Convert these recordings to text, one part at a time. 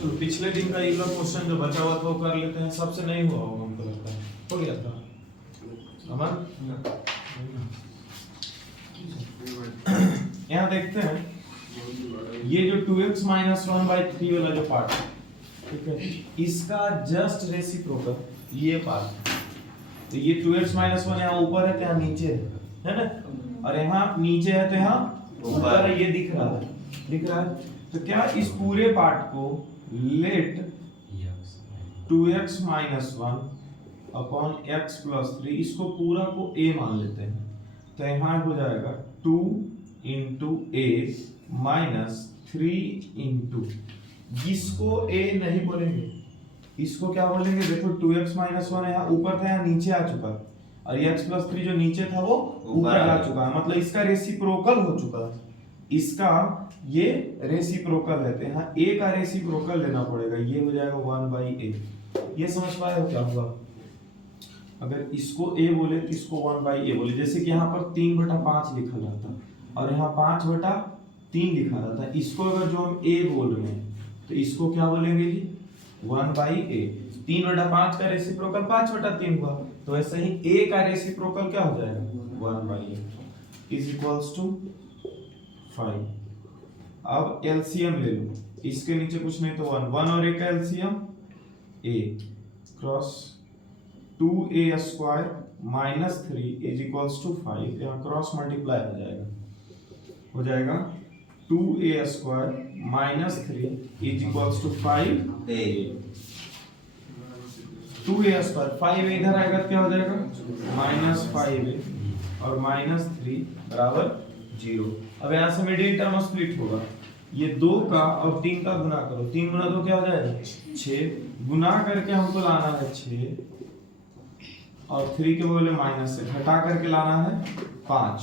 चलो पिछले दिन का इगला क्वेश्चन जो बचा हुआ था वो कर लेते हैं। सबसे नहीं हुआ होगा हमको लगता है, हो गया था अमन। यहाँ देखते हैं ये जो 2x माइनस 1/3 वाला जो पार्ट है, ठीक है, इसका जस्ट रेसिप्रोकल ये पार्ट। तो ये 2x माइनस 1 यहाँ ऊपर है तो यहाँ नीचे है ना, और यहाँ नीचे है तो यहाँ ऊपर है, ये दिख रहा है। तो क्या इस पूरे पार्ट को let 2x minus 1 upon x plus 3, इसको पूरा को a मान लेते हैं। तो यहाँ हो जाएगा 2 इंटू a माइनस 3 इंटू, जिसको a नहीं बोलेंगे इसको क्या बोलेंगे, देखो 2x माइनस 1 यहाँ ऊपर था, यहाँ नीचे आ चुका है, और ये x प्लस 3 जो नीचे था वो ऊपर आ चुका है, मतलब इसका रेसिप्रोकल हो चुका है। इसका ये रेसिप्रोकल है, तो यहाँ a का रेसिप्रोकल लेना पड़ेगा, ये हो जाएगा 1/a। ये समझ पाए हो क्या होगा? अगर इसको a बोले तो इसको 1/a बोले। जैसे कि यहाँ पर 3/5 लिखा रहता और यहाँ 5/3 लिखा रहता, इसको अगर जो हम a बोल रहे हैं तो इसको क्या बोलेंगे जी, 1/a। 3/5 का रेसिप्रोकल 5/3 हुआ, तो ऐसे ही a का रेसिप्रोकल क्या हो जाएगा, 1/a इज इक्वल्स टू 5। अब एलसीएम ले लो, इसके नीचे कुछ नहीं तो 1 और a का LCM a cross 2a square minus 3 is equals to 5। यहाँ क्रॉस मल्टीप्लाई हो जाएगा 2a square minus 3 is equals to 5a। 2a square 5a इधर आएगा तो क्या हो जाएगा, माइनस 5a और माइनस 3 बराबर 0। अब यहाँ से मिडिल टर्म स्प्लिट होगा, ये 2 का और 3 का गुना करो, 3 गुना 2 क्या हो जाएगा, 6 गुना करके हमको लाना है 6 और 3 के बदले माइनस से घटा करके लाना है 5।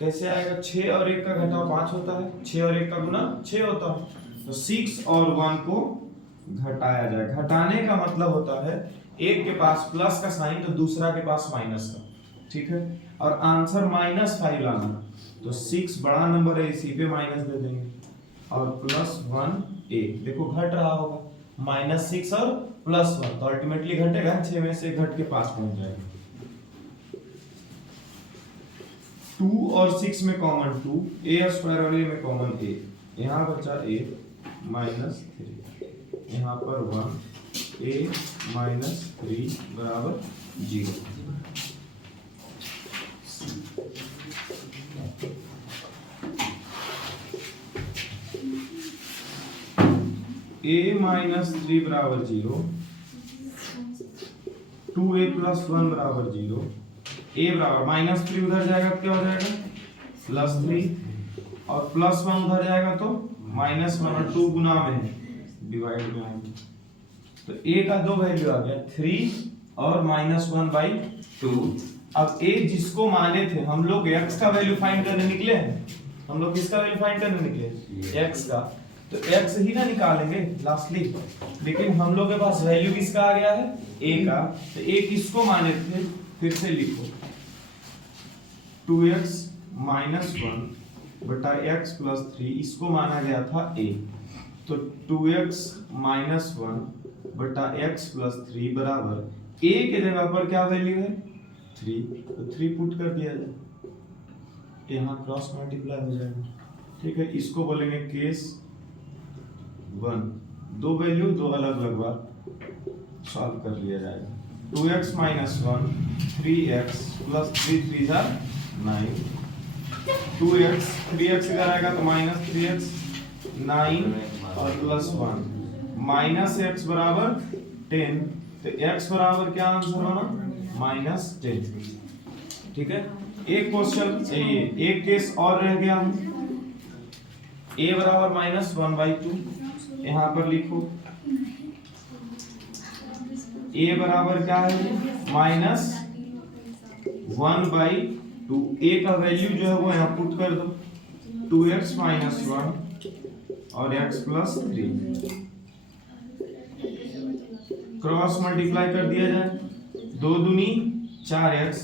कैसे आएगा, 6 और 1 का घटाव 5 होता है, 6 और 1 का गुना 6 होता है, तो 6 और 1 को घटाया जाए। घटाने का मतलब होता है एक के पास प्लस का साइन तो दूसरा के पास माइनस का, ठीक है, और आंसर -5 लाना। तो 6 बड़ा नंबर है, इसी पे माइनस दे देंगे और +1a, देखो घट रहा होगा, -6 और +1 तो अल्टीमेटली घटेगा, 6 में से घट के 5 पहुंच जाएगा। 2 और 6 में कॉमन 2, a स्क्वायर और a में कॉमन a, यहाँ बचा a -3, यहाँ पर 1 a -3 बराबर 0। a -3 बराबर 0, 2a + 1 बराबर 0, a बराबर -3 उधर जाएगा तो क्या हो जाएगा, +3 और +1 उधर जाएगा तो -1 और 2 गुना में है, डिवाइड में आएंगे तो a का दो वैल्यू आ गया 3 और -1/2। अब a जिसको माने थे हम लोग x का वैल्यू फाइंड करने निकले हैं, हम लोग किसका वैल्यू फाइंड करने निकले, x का, तो x ही ना निकालेंगे लास्टली, लेकिन हम लोग के पास वैल्यू किसका आ गया है, a का, तो a किसको माने थे, फिर से लिखो 2x माइनस 1 बटा x प्लस 3, इसको माना गया था a, तो 2x माइनस 1 बटा x प्लस 3 बराबर a के जगह पर क्या वैल्यू है 3, तो 3 पुट कर दिया जाए, यहाँ क्रॉस मल्टीप्लाई हो जाएगा, ठीक है। इसको बोलेंगे केस 1, दो वैल्यू दो अलग अलग बार सॉल्व कर लिया जाएगा। 2x minus 1 3x plus 3 3 9, 2x 3x इधर आएगा तो -3x 9 और +1 -x बराबर 10, तो x बराबर क्या आंसर होना -10, ठीक है। एक क्वेश्चन एक केस और रह गया है, a बराबर -1/2, यहाँ पर लिखो a बराबर क्या है -1/2, a का वैल्यू जो है वो यहाँ पुट कर दो, 2x माइनस 1 और x प्लस 3, क्रॉस मल्टीप्लाई कर दिया जाए, 2 दूनी 4x,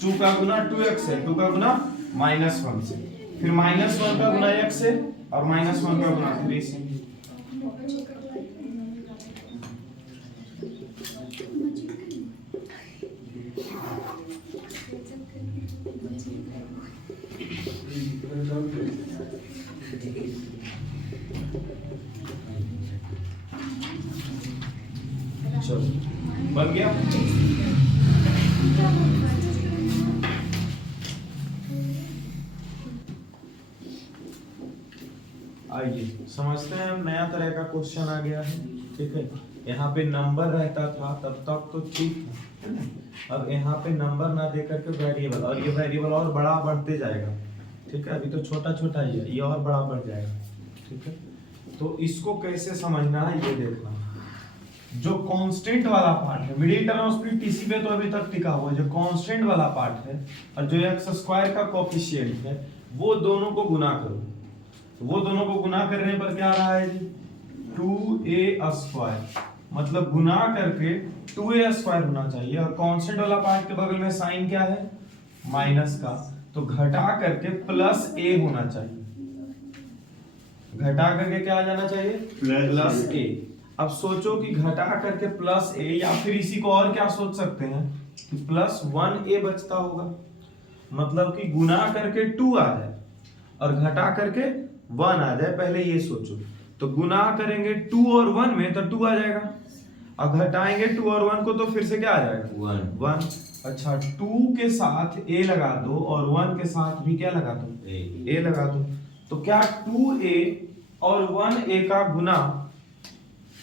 2 का गुना 2x है, 2 का गुना -1 से, फिर -1 का गुना x से और -1 का गुना 3 से, चलो बन गया। आइए समझते हैं, नया तरह का क्वेश्चन आ गया है। ठीक है, यहाँ पे नंबर रहता था तब तक तो ठीक है ना। अब यहाँ पे नंबर ना दे करके वेरिएबल, और ये वेरिएबल और बड़ा बढ़ते जाएगा। ठीक है, अभी तो छोटा छोटा ही है, ये और बड़ा बढ़ जाएगा। ठीक है, तो इसको कैसे समझना है ये देखना। जो कांस्टेंट वाला पार्ट है, middle term of speed TC पे तो अभी तक टिका हुआ है। जो कांस्टेंट वाला पार्ट है और जो एक्स स्क्वायर का कोफिशिएंट है, वो दोनों को गुना करो। तो वो दोनों को गुना करने पर क्या आ रहा है जी, 2a स्क्वायर, मतलब गुना करके 2a स्क्वायर होना चाहिए। और कांस्टेंट वाला पार्ट के बगल में साइन क्या है, माइनस का, तो घटा करके प्लस a होना चाहिए। घटा करके क्या आ जाना चाहिए, प्लस a। अब सोचो कि घटा करके प्लस a, या फिर इसी को और क्या सोच सकते हैं कि प्लस 1a बचता होगा, मतलब कि गुना करके 2 आ जाए और घटा करके 1 आ जाए। पहले ये सोचो, तो गुना करेंगे 2 और 1 में तो 2 आ जाएगा, और घटाएंगे 2 और 1 को तो फिर से क्या आ जाएगा, 1। अच्छा, 2 के साथ a लगा दो और 1 के साथ भी क्या लगा दो, a लगा दो। तो क्या 2a और 1a का गुना,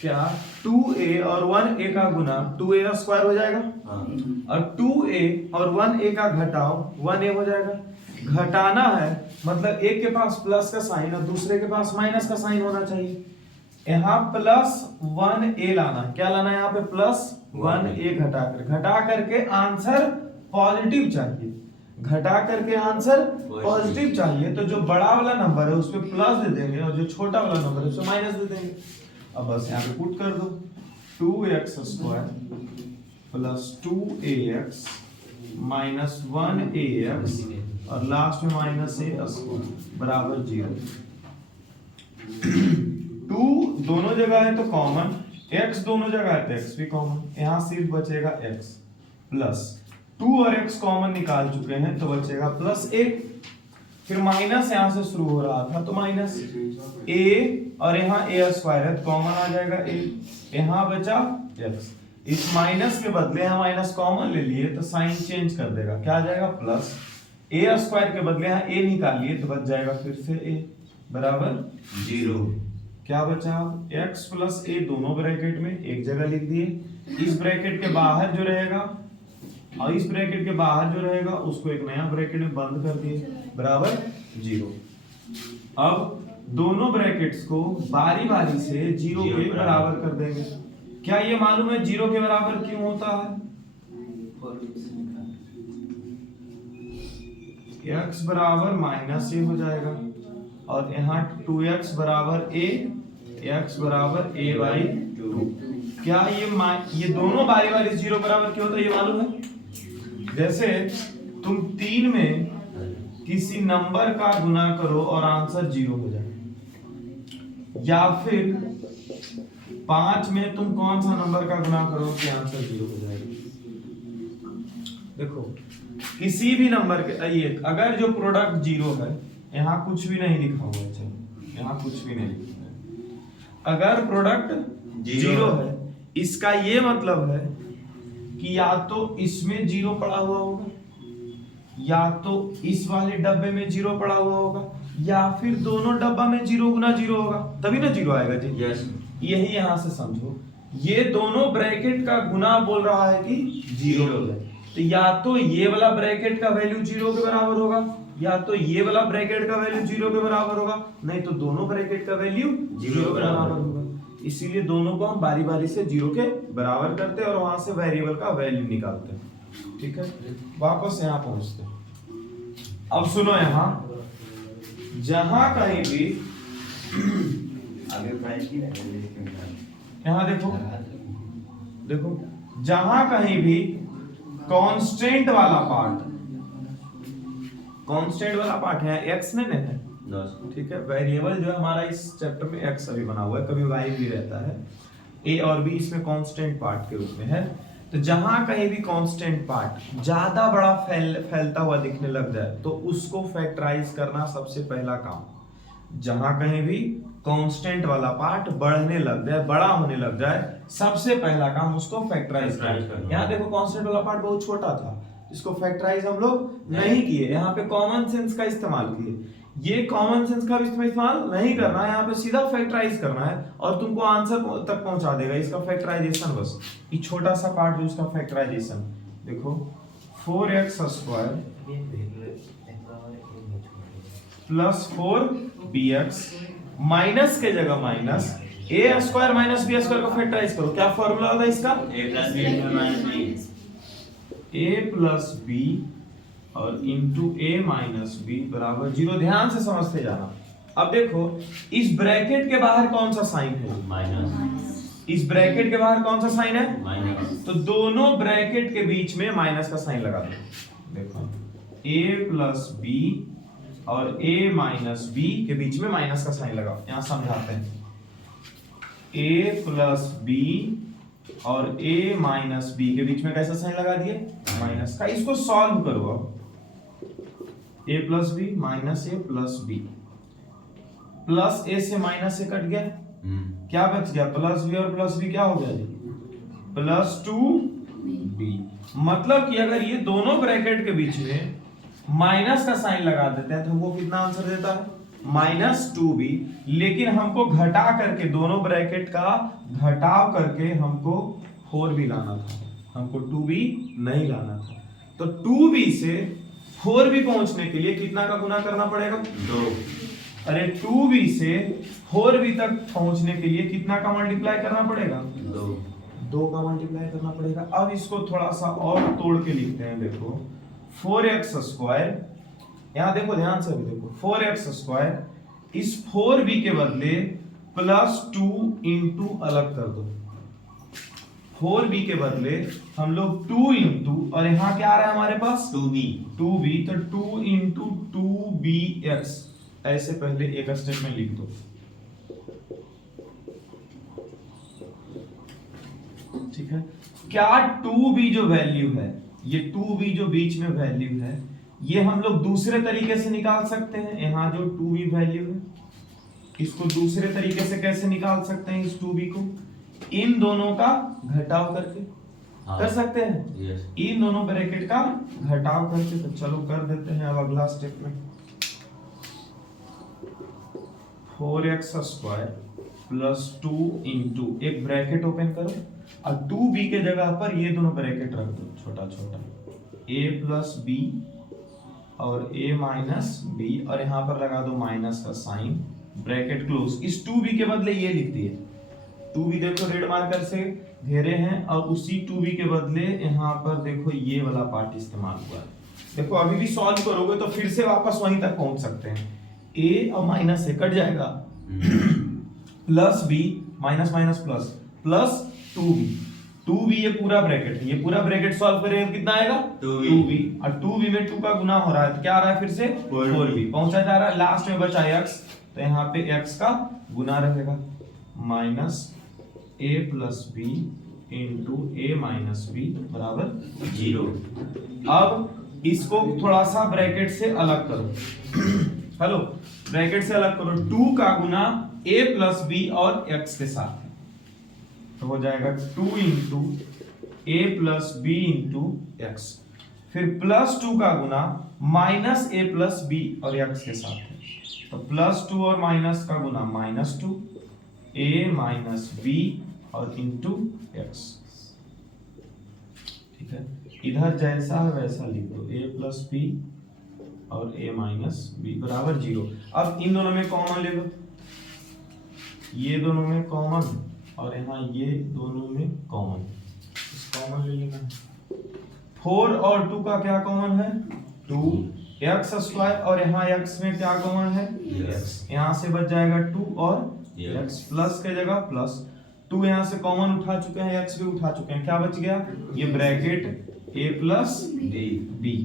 क्या 2a और 1a का गुना 2a स्क्वायर हो जाएगा, और 2a और 1a का घटाओ 1a हो जाएगा। घटाना है मतलब एक के पास प्लस का साइन और दूसरे के पास माइनस का साइन होना चाहिए। यहाँ प्लस 1a लाना, क्या लाना है यहाँ पे, प्लस 1a घटा करके आंसर पॉजिटिव चाहिए। घटा करके आंसर पॉजिटिव चाहिए, तो जो बड़ा वाला नंबर है उसमें प्लस दे देंगे और जो छोटा वाला नंबर है उसमें माइनस दे देंगे। अब बस यहाँ पे पुट कर दो, 2x square plus 2ax minus 1ax और लास्ट में माइनस a स्क्वायर बराबर 0। 2 दोनों जगह है तो कॉमन, x दोनों जगह है तो x भी कॉमन, यहाँ सिर्फ बचेगा x प्लस 2 और x कॉमन निकाल चुके हैं तो बचेगा प्लस a। फिर माइनस यहाँ से शुरू हो रहा था तो माइनस a, और यहाँ a स्क्वायर है कॉमन आ जाएगा a, यहाँ बचा x। इस माइनस के बदले यहाँ माइनस कॉमन ले लिए तो साइन चेंज कर देगा, क्या आ जाएगा, प्लस a स्क्वायर के बदले यहाँ a निकाल लिए तो बच जाएगा फिर से a बराबर 0। क्या बचा, x प्लस a दोनों ब्रैकेट में एक जगह लिख दिए। इस ब्रैकेट के बाहर जो रहेगा और इस ब्रैकेट के बाहर जो रहेगा उसको एक नया ब्रैकेट में बंद कर दिए बराबर 0। अब दोनों ब्रैकेट्स को बारी बारी से 0 के बराबर कर देंगे। क्या ये मालूम है 0 के बराबर क्यों होता है, x बराबर माइनस a हो जाएगा और यहाँ 2x बराबर a, x बराबर a बाई 2। क्या ये दोनों बारी बारी 0 बराबर क्यों होता है ये मालूम है। जैसे तुम 3 में किसी नंबर का गुना करो और आंसर 0 हो जाए, या फिर 5 में तुम कौन सा नंबर का गुना करो कि आंसर 0 हो जाएगा। देखो किसी भी नंबर के ये अगर जो प्रोडक्ट 0 है, यहाँ कुछ भी नहीं लिखा हुआ है, चलो यहाँ कुछ भी नहीं लिखा है, अगर प्रोडक्ट 0 है इसका ये मतलब है कि या तो इसमें 0 पड़ा हुआ होगा, या तो इस वाले डब्बे में 0 पड़ा हुआ होगा, या फिर दोनों डब्बा में 0 गुना 0 होगा, तभी ना 0 आएगा जी। यस, यही यहां से समझो, ये दोनों ब्रैकेट का गुना बोल रहा है कि 0 हो जाए। तो या तो ये वाला ब्रैकेट का वैल्यू 0 के बराबर होगा, या तो ये वाला ब्रैकेट का वैल्यू 0 के बराबर होगा, नहीं तो दोनों ब्रैकेट का वैल्यू 0 के बराबर होगा। इसीलिए दोनों को हम बारी बारी से 0 के बराबर करते हैं और वहां से वेरिएबल का वैल्यू निकालते हैं। ठीक है, वापस यहाँ पहुंचते हैं। अब सुनो, यहाँ जहां कहीं भी यहाँ देखो जहां कहीं भी कांस्टेंट वाला पार्ट है, x नहीं है, 10। ठीक है, वेरिएबल जो है हमारा इस चैप्टर में x अभी बना हुआ है, कभी y भी रहता है। a और b इसमें कांस्टेंट पार्ट के रूप में है। तो जहां कहीं भी कांस्टेंट पार्ट ज्यादा बड़ा फैलता हुआ दिखने लग जाए तो उसको फैक्टराइज करना सबसे पहला काम। जहां कहीं भी कांस्टेंट वाला पार्ट बढ़ने लग जाए, बड़ा होने लग जाए, सबसे पहला काम उसको फैक्टराइज करना। यहाँ देखो कांस्टेंट वाला पार्ट बहुत छोटा था, इसको फैक्टराइज हम लोग नहीं किए, यहाँ पे कॉमन सेंस का इस्तेमाल किए। ये कॉमन सेंस का भी इस्तेमाल नहीं करना है, यहाँ पे सीधा फैक्टराइज करना है और तुमको आंसर तक पहुंचा देगा इसका फैक्टराइजेशन। बस ये छोटा सा पार्ट जो इसका फैक्टराइजेशन देखो, 4x square plus 4bx minus के जगह minus a square minus b square का फैक्टराइज करो। क्या फॉर्मूला होगा इसका? a प्लस b और इंटू a माइनस बी बराबर 0। ध्यान से समझते जाना। अब देखो इस ब्रैकेट के बाहर कौन सा साइन है? माइनस। इस ब्रैकेट के बाहर कौन सा साइन है? माइनस। तो दोनों ब्रैकेट के बीच में माइनस का साइन लगा दो। देखो a प्लस b और a माइनस b के बीच में माइनस का साइन लगाओ। यहां समझाते हैं, a प्लस b और a माइनस b के बीच में कैसा साइन लगा दिए? माइनस का। इसको सॉल्व करो। अब a plus B minus A plus B, plus A से माइनस ए कट गया, क्या बच गया? प्लस बी और प्लस बी क्या हो गया जी? Plus 2b। मतलब कि अगर ये दोनों ब्रैकेट के बीच में माइनस का साइन लगा देते हैं तो हमको कितना आंसर देता है? Minus 2b। लेकिन हमको घटा करके, दोनों ब्रैकेट का घटाव करके हमको 4b लाना था, हमको 2b नहीं लाना था। तो 2b से 4b पहुंचने के लिए कितना का गुना करना पड़ेगा? 2। अरे 2b से 4b तक पहुंचने के लिए कितना का मल्टीप्लाई करना पड़ेगा? 2 का मल्टीप्लाई करना पड़ेगा। अब इसको थोड़ा सा और तोड़ के लिखते हैं। देखो 4x स्क्वायर, यहां देखो ध्यान से, भी देखो 4x स्क्वायर, इस 4b के बदले प्लस 2 इंटू अलग कर दो। 4b के बदले हम लोग 2 इंटू, और यहां क्या आ रहा है हमारे पास? 2b। तो 2 इंटू 2bx, ऐसे पहले एक स्टेप में लिख दो। ठीक है, क्या 2b जो वैल्यू है, ये 2b जो बीच में वैल्यू है, ये हम लोग दूसरे तरीके से निकाल सकते हैं। यहाँ जो 2b वैल्यू है, इसको दूसरे तरीके से कैसे निकाल सकते हैं? इस 2b को इन दोनों का घटाव करके कर सकते हैं। इन दोनों ब्रैकेट का घटाव करके। तो चलो कर देते हैं अब अगला स्टेप में। 4x स्क्वायर प्लस 2 इंटू, एक ब्रैकेट ओपन करो और 2b के जगह पर ये दोनों ब्रैकेट रख दो छोटा छोटा, a प्लस बी और a माइनस बी, और यहां पर लगा दो माइनस का साइन, ब्रैकेट क्लोज। इस 2b के बदले ये लिख दिए, 2b देखो रेड मार्कर से घेरे हैं, और उसी 2b के बदले यहाँ पर देखो ये वाला पार्ट इस्तेमाल हुआ है। देखो अभी भी सॉल्व करोगे तो फिर से वापस वहीं तक पहुंच सकते हैं। a और माइनस से कट जाएगा, plus b minus minus plus, plus 2b। 2b ये पूरा ब्रैकेट है, ये पूरा ब्रैकेट सॉल्व करेंगे कितना आएगा? 2b। और 2b में 2 का गुना हो रहा है तो क्या आ रहा है? फिर से 4b पहुंचा जा रहा है। लास्ट में बचा x, तो यहाँ पे x का गुना रहेगा, minus a plus B into a minus B बराबर 0। अब इसको थोड़ा सा ब्रैकेट से अलग करो। हेलो, ब्रैकेट से अलग करो। 2 का गुना a प्लस बी और x के साथ, तो हो जाएगा 2 into a plus B into x, फिर प्लस 2 का गुना माइनस a प्लस बी और x के साथ है, तो प्लस 2 और माइनस का गुना माइनस 2, a माइनस बी और इंटू x। ठीक है, इधर जैसा है वैसा लिख दो, a प्लस बी और a माइनस बी बराबर 0। अब इन दोनों में कॉमन ले लो, ये दोनों में कॉमन और यहाँ ये दोनों में कॉमन, इस कॉमन ले लेना है। 4 और 2 का क्या कॉमन है? 2 x स्क्वायर, और यहाँ x में क्या कॉमन है? x। यहाँ से बच जाएगा 2 और x, प्लस के जगह प्लस, 2 यहाँ से कॉमन उठा चुके हैं, x भी उठा चुके हैं, क्या बच गया? ये ब्रैकेट a प्लस बी।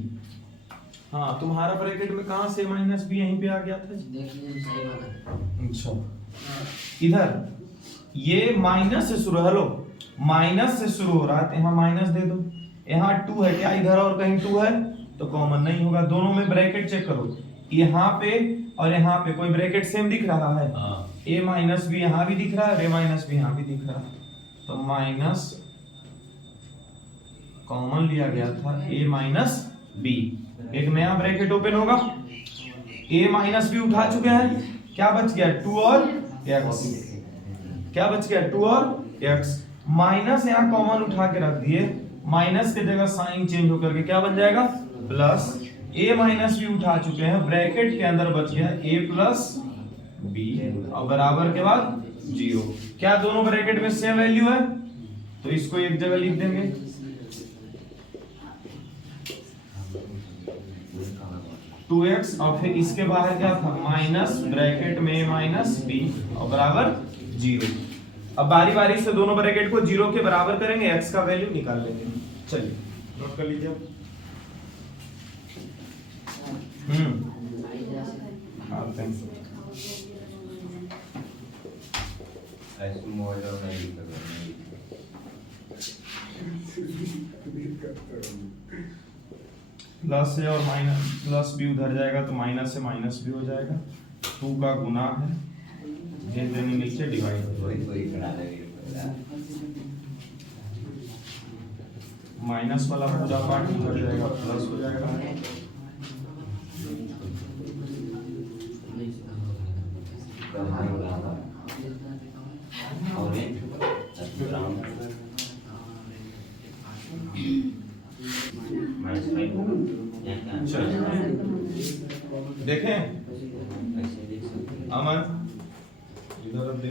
हाँ तुम्हारा ब्रैकेट में कहाँ से माइनस बी यहीं पे आ गया था? सही वाला। अच्छा इधर ये माइनस से शुरू, हेलो माइनस से शुरू हो रहा है तो यहाँ माइनस दे दो। यहाँ 2 है क्या? इधर और कहीं 2 है तो कॉमन नहीं होगा। दोनों में ब्रैकेट चेक करो, यहाँ पे और यहाँ पे कोई ब्रैकेट सेम दिख रहा है? a माइनस बी यहाँ भी दिख रहा है, a माइनस बी यहाँ भी दिख रहा है, तो माइनस कॉमन लिया गया था a माइनस बी। एक नया ब्रैकेट ओपन होगा, a माइनस बी उठा चुके हैं, क्या बच गया? 2 और x। क्या बच गया? 2 और x। माइनस यहाँ कॉमन उठा के रख दिए, माइनस के जगह साइन चेंज होकर के क्या बन जाएगा? प्लस। a माइनस बी उठा चुके हैं, ब्रैकेट के अंदर बच गया a प्लस बी और बराबर के बाद 0। क्या दोनों ब्रैकेट में सेम वैल्यू है? तो इसको एक जगह लिख देंगे। टू एक्स और फिर इसके बाहर क्या था? माइनस ब्रैकेट में माइनस बी और बराबर 0। अब बारी बारी से दोनों ब्रैकेट को 0 के बराबर करेंगे, x का वैल्यू निकाल लेंगे। चलिए नोट कर लीजिए। हाँ थैंक यू। प्लस है और माइनस, प्लस भी उधर जाएगा तो माइनस से माइनस भी हो जाएगा। 2 का गुना है, ये देने नीचे डिवाइड हो जाएगा। माइनस वाला पूरा पार्ट उधर जाएगा, प्लस हो जाएगा। देखें अमन इधर अब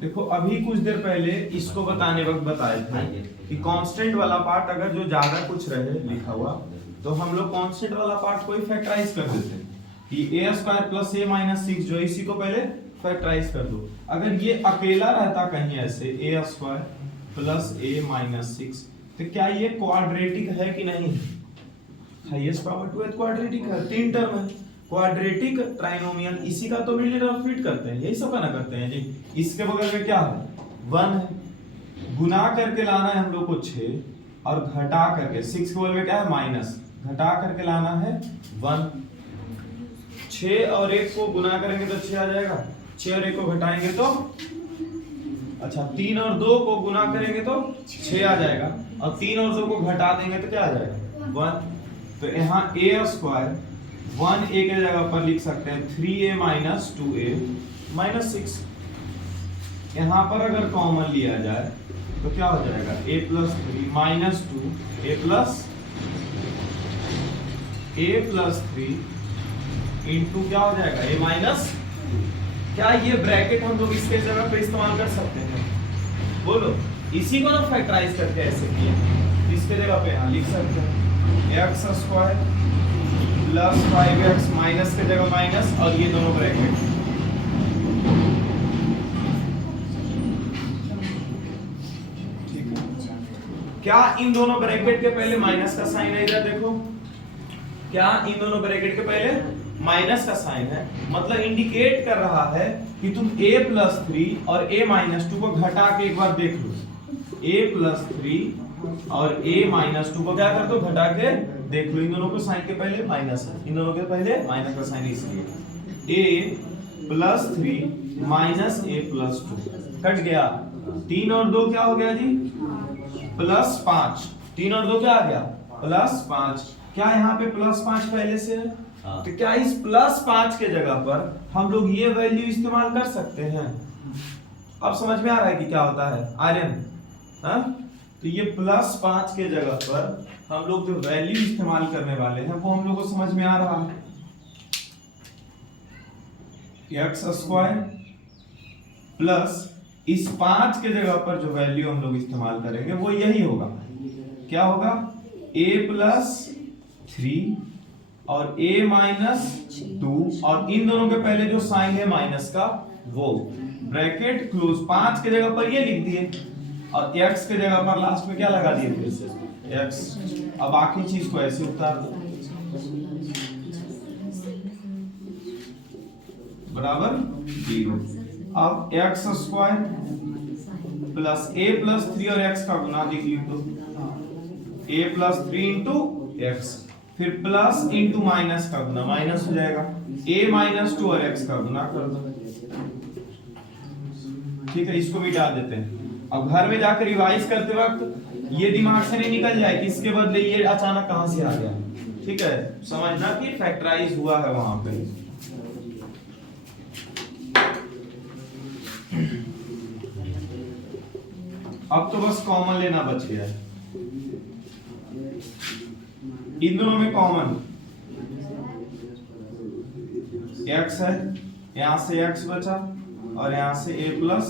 देखो अभी कुछ देर पहले इसको बताने वक्त बताए थे कि कांस्टेंट वाला पार्ट अगर जो ज्यादा कुछ रहे लिखा हुआ तो हम लोग कांस्टेंट वाला पार्ट को ही फैक्टराइज कर देते हैं कि a square plus a minus 6 जो इसी को पहले फैक्टराइज कर दो। अगर ये अकेला रहता कहीं ऐसे a square plus a minus 6 तो क्या ये क्वाड्रेटिक है कि नहीं? हाईएस्ट पावर 2 क्वाड्रेटिक है, 3 टर्म है। क्वाड्रेटिक ट्राइनोमियल इसी का तो मिडिल टर्म फिट करते हैं, यही सब का ना करते हैं जी। इसके बगल में क्या है? 1 है, गुना करके लाना है हम लोग को 6 और घटा करके 6 के बगल में क्या है? माइनस, घटा करके लाना है 1। 6 और 1 को गुना करेंगे तो 6 आ जाएगा, 6 और 1 को घटाएंगे तो अच्छा 3 और 2 को गुना करेंगे तो 6 आ जाएगा और 3 और 2 को घटा देंगे तो क्या आ जाएगा? 1। तो यहाँ a स्क्वायर 1a के जगह पर लिख सकते हैं 3a माइनस 2a माइनस 6। यहाँ पर अगर कॉमन लिया जाए तो क्या हो जाएगा? a plus 3 minus 2 a plus 3 into क्या हो जाएगा? a minus. क्या ये ब्रैकेट हम लोग इसके जगह पे इस्तेमाल कर सकते हैं? बोलो, इसी को ना फैक्टराइज करके ऐसे किया, इसके जगह पे यहाँ लिख सकते हैं x square plus 5x minus के जगह माइनस और ये दोनों ब्रैकेट। क्या इन दोनों ब्रैकेट के पहले माइनस का साइन है? इधर देखो, क्या इन दोनों ब्रैकेट के पहले माइनस का साइन है? मतलब इंडिकेट कर रहा है कि तुम a प्लस 3 और a माइनस 2 को घटा के एक बार देख लो। a प्लस 3 और a माइनस 2 को क्या कर दो? घटा के देख लो। इन दोनों को साइन के पहले माइनस है, इन दोनों के पहले माइनस का साइन, इसलिए a plus 3 minus a plus 2 cut गया। 3 और 2 क्या हो गया जी? प्लस 5। 3 और 2 क्या आ गया? प्लस 5। क्या यहाँ पे प्लस 5 पहले से है? तो क्या इस प्लस 5 के जगह पर हम लोग ये वैल्यू इस्तेमाल कर सकते हैं? अब समझ में आ रहा है कि क्या होता है आर्यन? हाँ, तो ये प्लस 5 के जगह पर हम लोग जो वैल्यू इस्तेमाल करने वाले हैं वो हम लोग को समझ में आ रहा है। एक्स स्क्वायर प्लस इस 5 के जगह पर जो वैल्यू हम लोग इस्तेमाल करेंगे वो यही होगा। क्या होगा? a प्लस 3 और a माइनस 2 और इन दोनों के पहले जो साइन है माइनस का वो ब्रैकेट क्लोज। 5 के जगह पर ये लिख दिए और x के जगह पर लास्ट में क्या लगा दिए? फिर से x अब बाकी चीज को ऐसे उतार दो, बराबर 0। अब एक्स स्क्वायर प्लस ए प्लस 3 और एक्स का गुना लिख दो, ए प्लस 3 इंटू एक्स, फिर प्लस इंटू माइनस का गुना, माइनस हो जाएगा, ए माइनस 2 और एक्स का गुना कर दो। ठीक है, इसको भी डाल देते हैं। अब घर में जाकर रिवाइज करते वक्त ये दिमाग से नहीं निकल जाए कि इसके बदले ये अचानक कहां से आ गया। ठीक है, समझना कि फैक्टराइज हुआ है वहां पे। अब तो बस कॉमन लेना बच गया है। इन दोनों में कॉमन x है, यहां से x बचा और यहां से a प्लस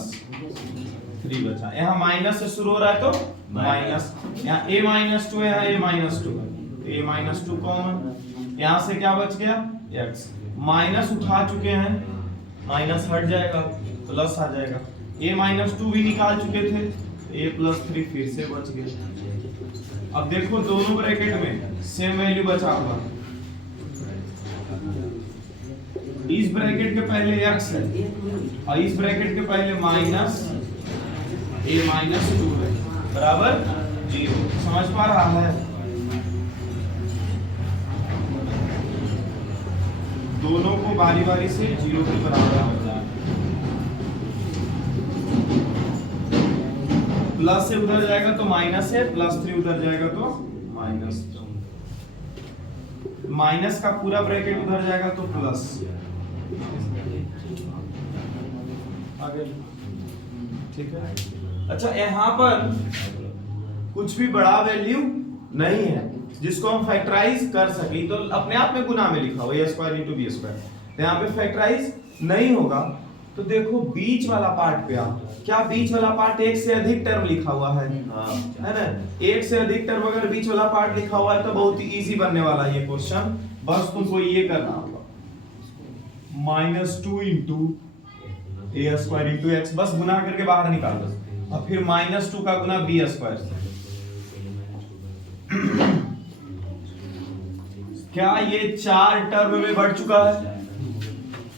3 बचा। यहां माइनस से शुरू हो रहा है तो माइनस, यहां a माइनस 2 है, यहां a माइनस 2 है, a माइनस 2 कॉमन। यहां से क्या बच गया, x माइनस उठा चुके हैं, माइनस हट जाएगा, प्लस आ जाएगा। a माइनस 2 भी निकाल चुके थे, a प्लस 3 फिर से बच गया। अब देखो दोनों ब्रैकेट में सेम वैल्यू बचा हुआ, इस ब्रैकेट के पहले x है और इस ब्रैकेट के पहले माइनस a माइनस 2 है, बराबर 0। समझ पा रहा है? दोनों को बारी बारी से 0 के बराबर होता है। प्लस से उधर जाएगा तो माइनस है, प्लस 3 उधर जाएगा तो माइनस, माइनस का पूरा ब्रैकेट उधर जाएगा तो प्लस। आगे ठीक है। अच्छा, यहाँ पर कुछ भी बड़ा वैल्यू नहीं है जिसको हम फैक्टराइज कर सके, तो अपने आप में गुना में लिखा हो a square into B square, तो यहाँ पे फैक्टराइज नहीं होगा। तो देखो बीच वाला पार्ट पे आओ, क्या बीच वाला पार्ट एक से अधिक टर्म लिखा हुआ है, है ना? एक से अधिक टर्म अगर बीच वाला पार्ट लिखा हुआ है तो बहुत ही इजी बनने वाला है ये क्वेश्चन। बस तुमको ये करना होगा, -2 इंटू ए स्क्वायर इंटू एक्स, बस गुना करके बाहर निकाल दो, और फिर -2 का गुना बी स्क्वायर। क्या ये 4 टर्म में बढ़ चुका है?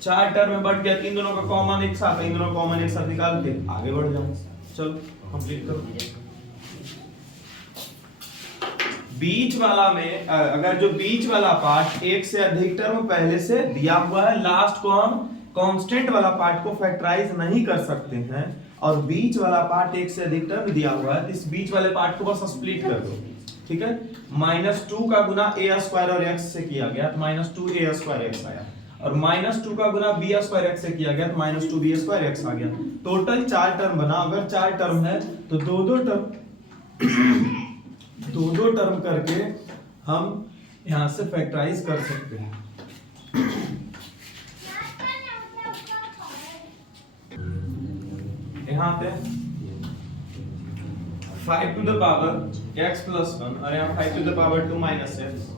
4 टर्म में बढ़ गया, इन दोनों का कॉमन एक साथ, इन दोनों कॉमन एक साथ निकाल के आगे बढ़ जाओ। चलो कंप्लीट करो। बीच वाला में अगर जो बीच वाला पार्ट एक से अधिक टर्म पहले से दिया हुआ है, लास्ट को हम कांस्टेंट वाला पार्ट को फैक्टराइज नहीं कर सकते हैं, और बीच वाला पार्ट एक से अधिक टर्म दिया हुआ है, इस बीच वाले पार्ट को बस स्प्लिट कर दो। ठीक है, -2 का गुना a स्क्वायर और x से किया गया तो -2a स्क्वायर x आया, और -2 का गुना b स्क्वायर x से किया गया तो -2b स्क्वायर x आ गया। टोटल 4 टर्म बना। अगर 4 टर्म है तो दो दो टर्म करके हम यहां से फैक्टराइज कर सकते हैं। यहां पे 5 to the power x plus 1 और यहाँ 5 to the power 2 minus x।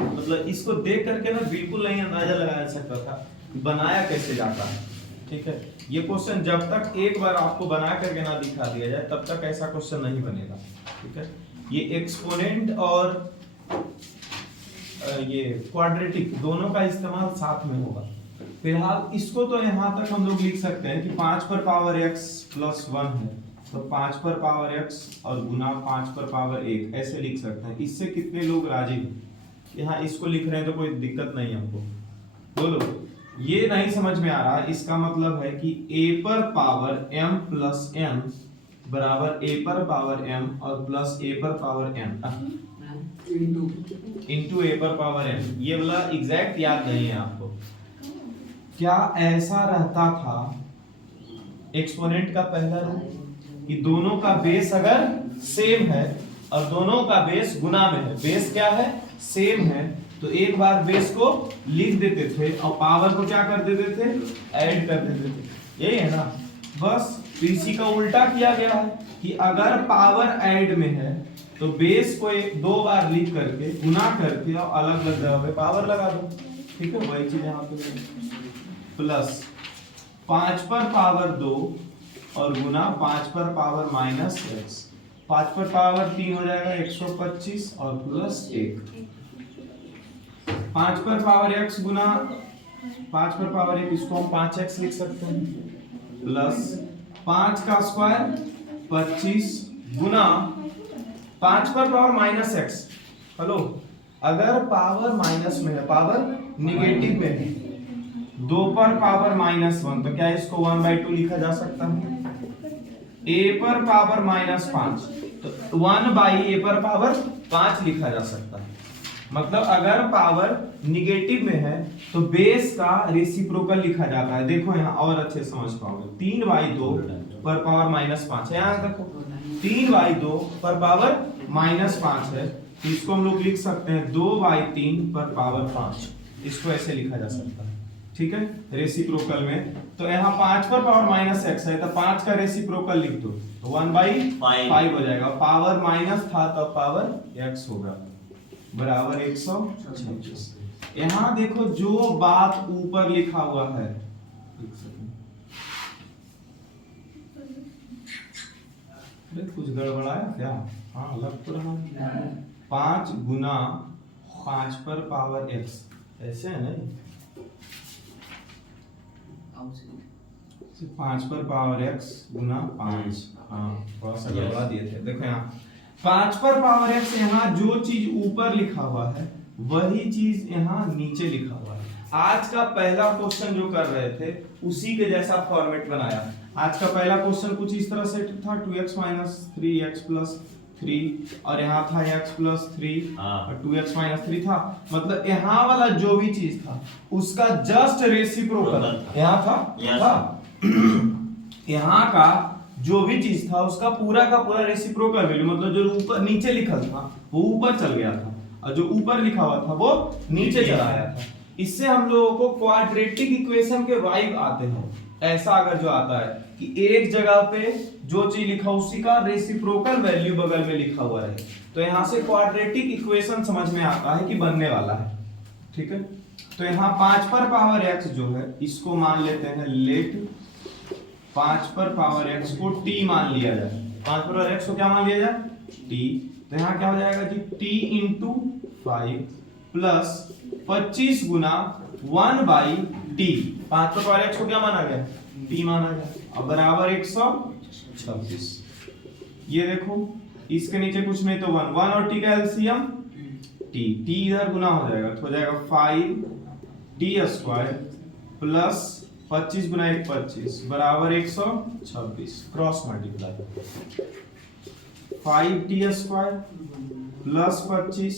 मतलब इसको देख करके ना बिल्कुल नहीं अंदाजा लगाया जा सकता था बनाया कैसे जाता है। ठीक है, ये क्वेश्चन जब तक एक बार आपको बना करके ना दिखा दिया जाए तब तक ऐसा क्वेश्चन नहीं बनेगा। ठीक है, ये एक्सपोनेंट और ये क्वाड्रेटिक दोनों का इस्तेमाल साथ में होगा। फिलहाल इसको तो यहाँ तक हम लोग लिख सकते हैं कि 5 पर पावर x प्लस 1 है तो 5 पर पावर x और गुना 5 पर पावर 1 ऐसे लिख सकते हैं। इससे कितने लोग राजी हैं? यहाँ इसको लिख रहे हैं तो कोई दिक्कत नहीं हमको। बोलो, ये नहीं समझ में आ रहा, इसका मतलब है कि a पर पावर m प्लस n बराबर a पर पावर m और प्लस a पर पावर n इंटू a पर पावर m। ये वाला एग्जैक्ट याद नहीं है आपको। क्या ऐसा रहता था एक्सपोनेंट का पहला रूप कि दोनों का बेस अगर सेम है और दोनों का बेस गुना में है, बेस क्या है, सेम है, तो एक बार बेस को लिख देते थे और पावर को क्या कर देते थे, ऐड कर देते थे। यही है ना? बस इसी का उल्टा किया गया है कि अगर पावर ऐड में है तो बेस को दो बार लिख करके गुना करके और अलग अलग जगह पे पावर लगा दो। ठीक है, वही चीज यहाँ पे प्लस 5 पर पावर 2 और गुना 5 पर पावर माइनस x। 5 पर पावर 3 हो जाएगा 125 और प्लस 1। 5 पर पावर x गुना 5 पर पावर 1, इसको हम 5x लिख सकते हैं, प्लस 5 का स्क्वायर 25 गुना 5 पर पावर माइनस x। हेलो, अगर पावर माइनस में है, पावर निगेटिव में है, 2 पर पावर -1, तो क्या इसको 1/2 लिखा जा सकता है? a पर पावर -5, तो 1/a पर पावर 5 लिखा जा सकता है। मतलब अगर पावर निगेटिव में है तो बेस का रेसिप्रोकल लिखा जाता है। देखो यहाँ और अच्छे समझ पाओगे, 3/2 पर पावर -5 है, यहाँ देखो 3/2 पर पावर -5 है, तो इसको हम लोग लिख सकते हैं 2/3 पर पावर 5। इसको ऐसे लिखा जा सकता है, ठीक है, रेसिप्रोकल में। तो यहाँ 5 पर पावर -x है, तो 5 का रेसिप्रोकल लिख दो, तो 1/5 हो जाएगा। पावर माइनस था तो पावर x होगा, बराबर 126। यहाँ देखो जो बात ऊपर लिखा हुआ है, कुछ गड़बड़ाया क्या? हाँ, लग तो रहा है। 5 गुना 5 पर पावर x, ऐसे है नहीं, 5 पर पावर x गुना 5। हाँ, थोड़ा सा गड़बड़ा दिए थे। देखो यहाँ 5 पर पावर x, यहाँ जो चीज ऊपर लिखा हुआ है वही चीज यहाँ नीचे लिखा हुआ है। आज का पहला क्वेश्चन जो कर रहे थे उसी के जैसा फॉर्मेट बनाया। आज का पहला क्वेश्चन कुछ इस तरह से था, 2x - 3x + 3, और यहाँ था x + 3 और 2x - 3 था। मतलब यहाँ वाला जो भी चीज था उसका जस्ट रेसिप्रोकल यहाँ था। यहाँ का जो भी चीज था उसका पूरा का पूरा रेसिप्रोकल वैल्यू, मतलब जो ऊपर नीचे लिखा था वो ऊपर चल गया था और जो ऊपर लिखा हुआ था वो नीचे चला आया था। इससे हम लोगों को क्वाड्रेटिक इक्वेशन के वाइब आते हैं। ऐसा अगर जो आता है कि एक जगह पे जो चीज लिखा उसी का रेसिप्रोकल वैल्यू बगल में लिखा हुआ है, तो यहाँ से क्वाड्रेटिक इक्वेशन समझ में आता है कि बनने वाला है, ठीक है। तो यहाँ 5 पर पावर x जो है इसको मान लेते हैं लेट 5 पर पावर x को t मान लिया जाए। 5 पर पावर x को क्या मान लिया जाए? t। तो यहाँ क्या हो जाएगा जी? t × 5 प्लस 25 गुना 1/t। 5 पर पावर x को क्या माना गया? t माना गया, और बराबर 126। ये देखो इसके नीचे कुछ नहीं तो 1 और t का एलसीएम t इधर गुना हो जाएगा, तो हो जाएगा 5t² प्लस 25 गुना 1 25 बराबर 126। क्रॉस मल्टीप्लाई 5t² प्लस 25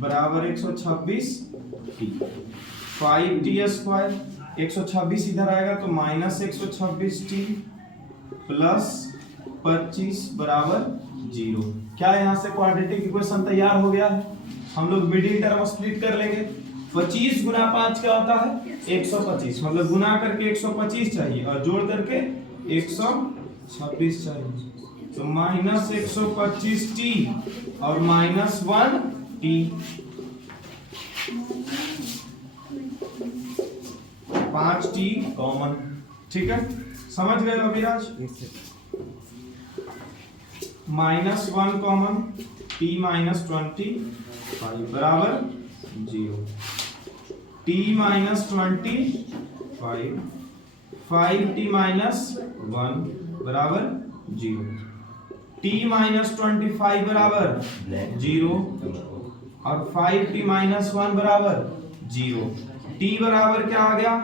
बराबर 126 t। 5t² 126 इधर आएगा तो -126t प्लस 25 बराबर 0। क्या यहाँ से क्वाड्रेटिक इक्वेशन तैयार हो गया है? हम लोग मिडिल टर्म स्प्लिट कर लेंगे। 25 गुना 5 क्या होता है? 125, मतलब गुना करके 125 चाहिए और जोड़ करके 126 चाहिए, तो -125t और -1t। 5t कॉमन, ठीक है, समझ गए अभिराज? -1 कॉमन, t -25 बराबर 0। t -25 5t -1 बराबर 0। t -25 बराबर 0 और 5t -1 बराबर 0। t बराबर क्या आ गया?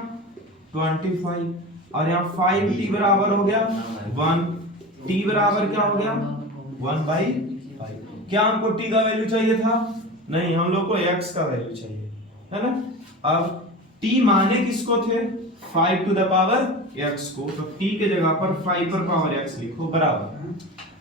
25, और यहाँ 5t बराबर हो गया 1। t बराबर क्या हो गया? 1/5। क्या हमको t का वैल्यू चाहिए था? नहीं, हम लोग को x का वैल्यू चाहिए, है ना। अब t माने किसको थे? 5 टू द पावर x को, तो t के जगह पर 5 पर पावर x लिखो बराबर।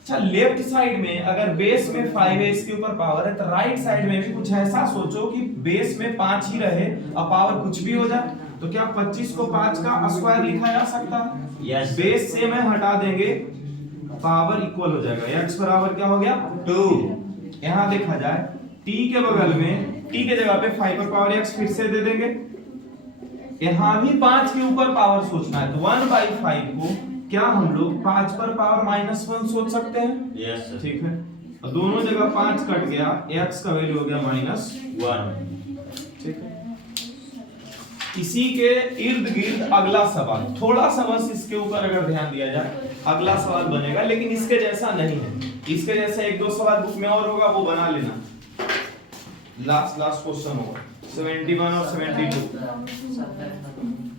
अच्छा, लेफ्ट साइड में अगर बेस में 5 है, इसके ऊपर पावर है, तो राइट साइड में भी कुछ ऐसा सोचो कि बेस में 5 ही रहे और पावर कुछ भी हो जाए। तो क्या 25 को 5 का स्क्वायर लिखा जा सकता है? Yes. बेस से में हटा देंगे, पावर इक्वल हो जाएगा। x बराबर क्या हो गया? 2। यहाँ देखा जाए t के बगल में, t के जगह पे 5 पर पावर x फिर से दे देंगे। यहाँ भी 5 के ऊपर पावर सोचना है, तो 1/5 को क्या हम लोग 5 पर पावर -1 सोच सकते हैं? Yes sir. ठीक है, और दोनों जगह 5 कट गया, x का वैल्यू हो गया -1। 1। ठीक है, इसी के इर्द गिर्द अगला सवाल, थोड़ा सा बस इसके ऊपर अगर ध्यान दिया जाए अगला सवाल बनेगा, लेकिन इसके जैसा नहीं है। इसके जैसा एक दो सवाल बुक में और होगा, वो बना लेना। लास्ट क्वेश्चन होगा 71 और 72।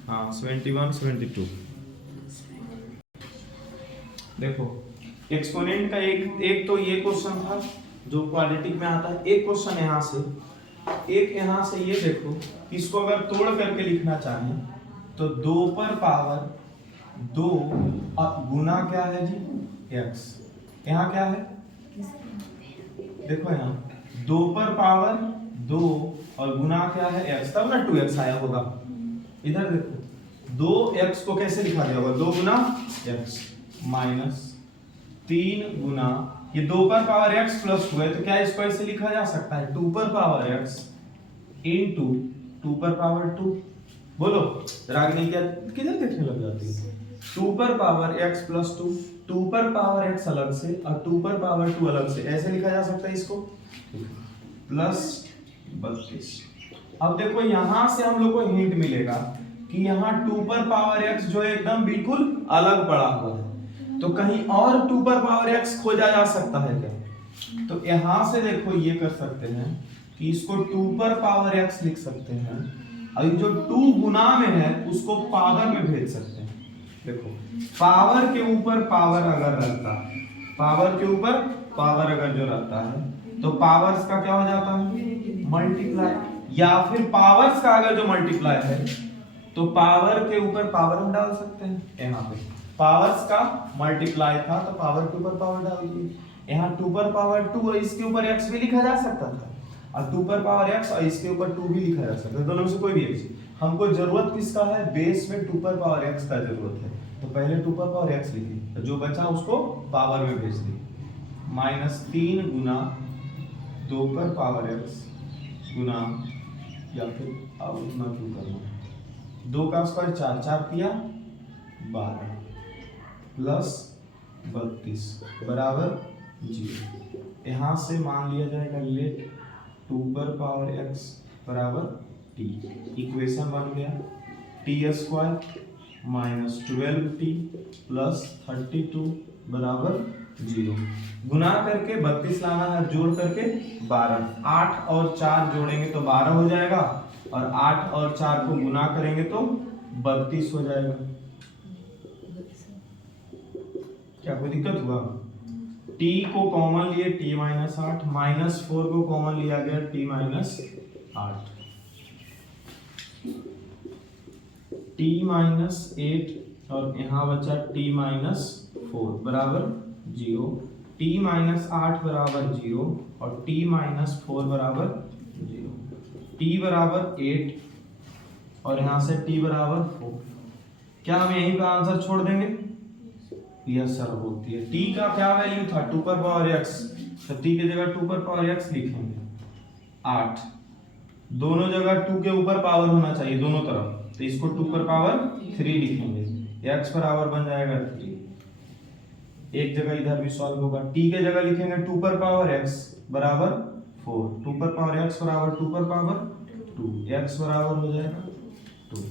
हाँ 71 72। देखो एक्सपोनेंट का एक तो ये क्वेश्चन था जो क्वाड्रेटिक में आता है, एक क्वेश्चन यहाँ से, एक यहाँ से। ये देखो, इसको अगर तोड़ करके लिखना चाहें तो 2 पर पावर 2 गुना क्या है जी x। यहाँ क्या है, देखो यहाँ 2 पर पावर 2 और गुना क्या है x, तब ना 2x आया होगा। इधर देखो 2x को कैसे लिखा गया होगा, 2 गुना x माइनस 3 गुना, ये 2 पर पावर x प्लस 2 है, तो क्या इसको ऐसे लिखा जा सकता है 2 पर पावर x इनटू 2 पर पावर 2। बोलो रागिनी, क्या किधर देखने लग जाती है? 2 पर पावर x प्लस 2, 2 पर पावर x अलग से और 2 पर पावर 2 अलग से, ऐसे लिखा जा सकता है इसको, प्लस 32। अब देखो यहां से हम लोग को हिंट मिलेगा कि यहाँ 2 पर पावर x जो है एकदम बिल्कुल अलग पड़ा हुआ है, तो कहीं और 2 पर पावर x खोजा जा सकता है क्या? तो यहां से देखो ये कर सकते हैं कि इसको 2 पर पावर x लिख सकते हैं, और जो 2 गुना में है उसको पावर में भेज सकते हैं। देखो पावर के ऊपर पावर अगर रहता है, पावर के ऊपर पावर अगर जो रहता है तो पावर्स का क्या हो जाता है मल्टीप्लाई, या फिर पावर्स का अगर जो मल्टीप्लाई है तो पावर के ऊपर पावर हम डाल सकते हैं। यहाँ पे पावर्स का मल्टीप्लाई था तो पावर के ऊपर पावर डाल दिए। यहाँ 2 पर पावर 2 और इसके ऊपर x भी लिखा जा सकता था, और 2 पर पावर x और इसके ऊपर 2 भी लिखा जा सकता है, दोनों में से कोई भी एक चीज। हमको जरूरत किसका है, बेस में 2 पर पावर x का जरूरत है, तो पहले 2 पर पावर x लिखी, तो जो बचा उसको पावर में भेज दी। -3 गुना 2 पर पावर x गुना, या फिर अब गुना क्यों करना, 2 का स्क्वायर 4, 4 किया 12 प्लस 32 बराबर 0। यहाँ से मान लिया जाएगा लेट 2 पर पावर x बराबर t, इक्वेशन बन गया t square minus 12t plus 32 बराबर 0। गुना करके 32 लाना है, जोड़ करके 12, 8 और 4 जोड़ेंगे तो 12 हो जाएगा, और 8 और 4 को गुना करेंगे तो 32 हो जाएगा। क्या कोई दिक्कत हुआ? t को कॉमन लिए t माइनस 8, -4 को कॉमन लिया गया t माइनस 8, t माइनस 8 और यहाँ बचा t माइनस 4 बराबर 0, t माइनस 8 बराबर 0 और t माइनस 4 बराबर 0, t बराबर 8 और यहाँ से t बराबर 4। क्या हम यहीं पे आंसर छोड़ देंगे? यस सर होती है। t का क्या वैल्यू था 2 पर पावर x, तो t की जगह 2 पर पावर x लिखेंगे 8, दोनों जगह 2 के ऊपर पावर होना चाहिए दोनों तरफ, तो इसको 2 पर पावर 3 लिखेंगे, x बराबर बन जाएगा 3। एक जगह इधर भी सॉल्व होगा, t के जगह लिखेंगे 2 पर पावर x बराबर 4, 2 पर पावर x बराबर 2 पर पावर 2, x बराबर हो जाएगा 2।